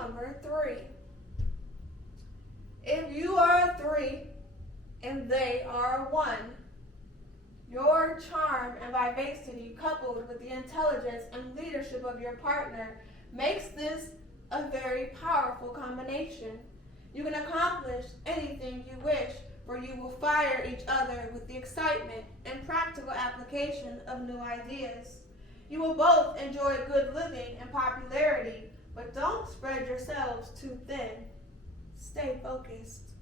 number 3. If you are a 3 and they are a 1, your charm and vivacity coupled with the intelligence and leadership of your partner makes this a very powerful combination. You can accomplish anything you wish, for you will fire each other with the excitement and practical application of new ideas. You will both enjoy good living and popularity, but don't spread yourselves too thin. Stay focused.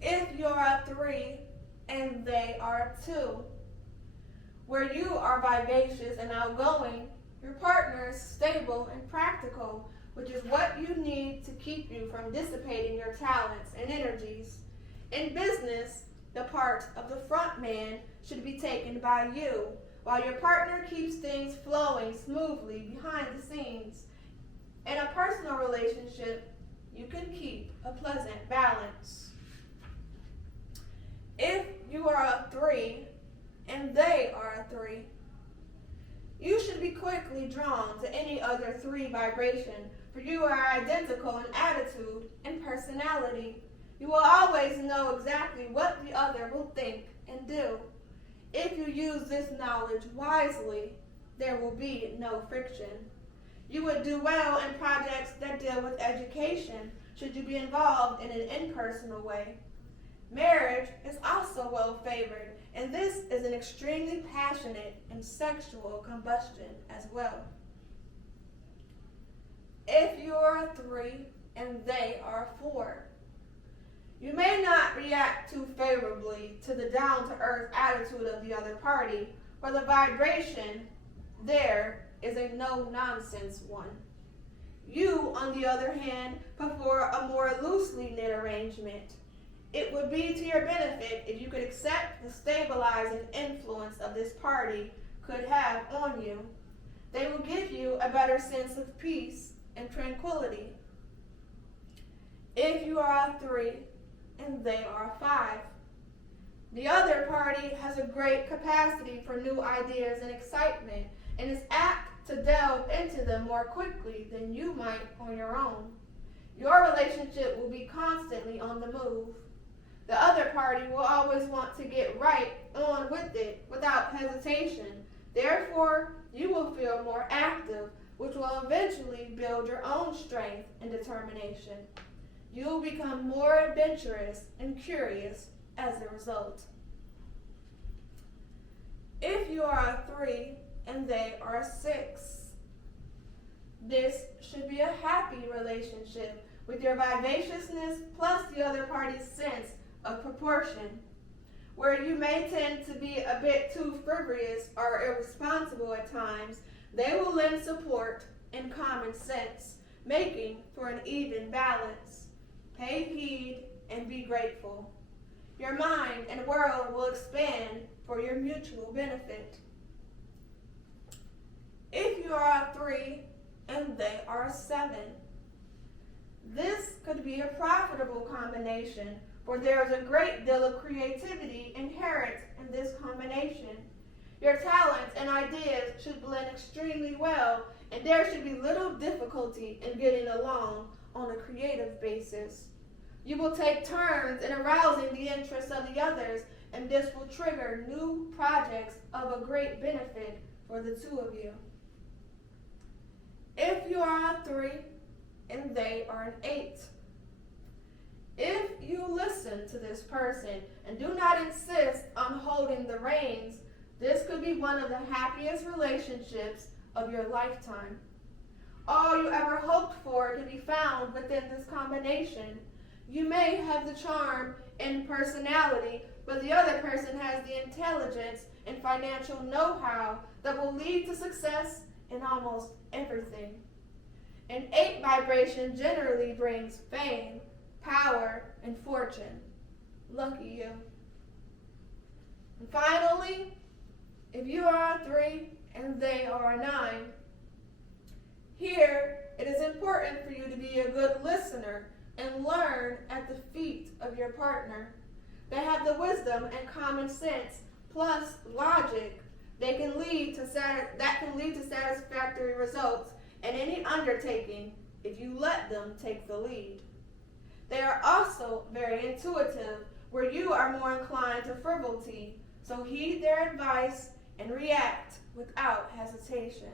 If you're a 3 and they are a 2, where you are vivacious and outgoing, your partner is stable and practical, which is what you need to keep you from dissipating your talents and energies. In business, the part of the front man should be taken by you, while your partner keeps things flowing smoothly behind the scenes. In a personal relationship, you can keep a pleasant balance. If you are a 3 and they are a 3, you should be quickly drawn to any other 3 vibration, for you are identical in attitude and personality. You will always know exactly what the other will think and do. If you use this knowledge wisely, there will be no friction. You would do well in projects that deal with education, should you be involved in an impersonal way. Marriage is also well favored, and this is an extremely passionate and sexual combustion as well. If you're a 3 and they are a 4, you may not react too favorably to the down-to-earth attitude of the other party, for the vibration there is a no-nonsense one. You, on the other hand, prefer a more loosely knit arrangement. It would be to your benefit if you could accept the stabilizing influence of this party could have on you. They will give you a better sense of peace and tranquility. If you are a 3 and they are a 5, the other party has a great capacity for new ideas and excitement and is apt to delve into them more quickly than you might on your own. Your relationship will be constantly on the move. The other party will always want to get right on with it without hesitation. Therefore, you will feel more active, which will eventually build your own strength and determination. You will become more adventurous and curious as a result. If you are a 3 and they are a 6, this should be a happy relationship with your vivaciousness plus the other party's sense of proportion. Where you may tend to be a bit too frivolous or irresponsible at times, they will lend support and common sense, making for an even balance. Pay heed and be grateful. Your mind and world will expand for your mutual benefit. If you are a 3 and they are a 7, this could be a profitable combination, for there is a great deal of creativity inherent in this combination. Your talents and ideas should blend extremely well, and there should be little difficulty in getting along on a creative basis. You will take turns in arousing the interests of the others, and this will trigger new projects of a great benefit for the two of you. If you are a 3 and they are an 8, if you listen to this person and do not insist on holding the reins, this could be one of the happiest relationships of your lifetime. All you ever hoped for can be found within this combination. You may have the charm and personality, but the other person has the intelligence and financial know-how that will lead to success in almost everything. An 8 vibration generally brings fame, power, and fortune. Lucky you. And finally, if you are a 3 and they are a 9, here it is important for you to be a good listener and learn at the feet of your partner. They have the wisdom and common sense plus logic that can lead to satisfactory results in any undertaking if you let them take the lead. They are also very intuitive, where you are more inclined to frivolity, so heed their advice and react without hesitation.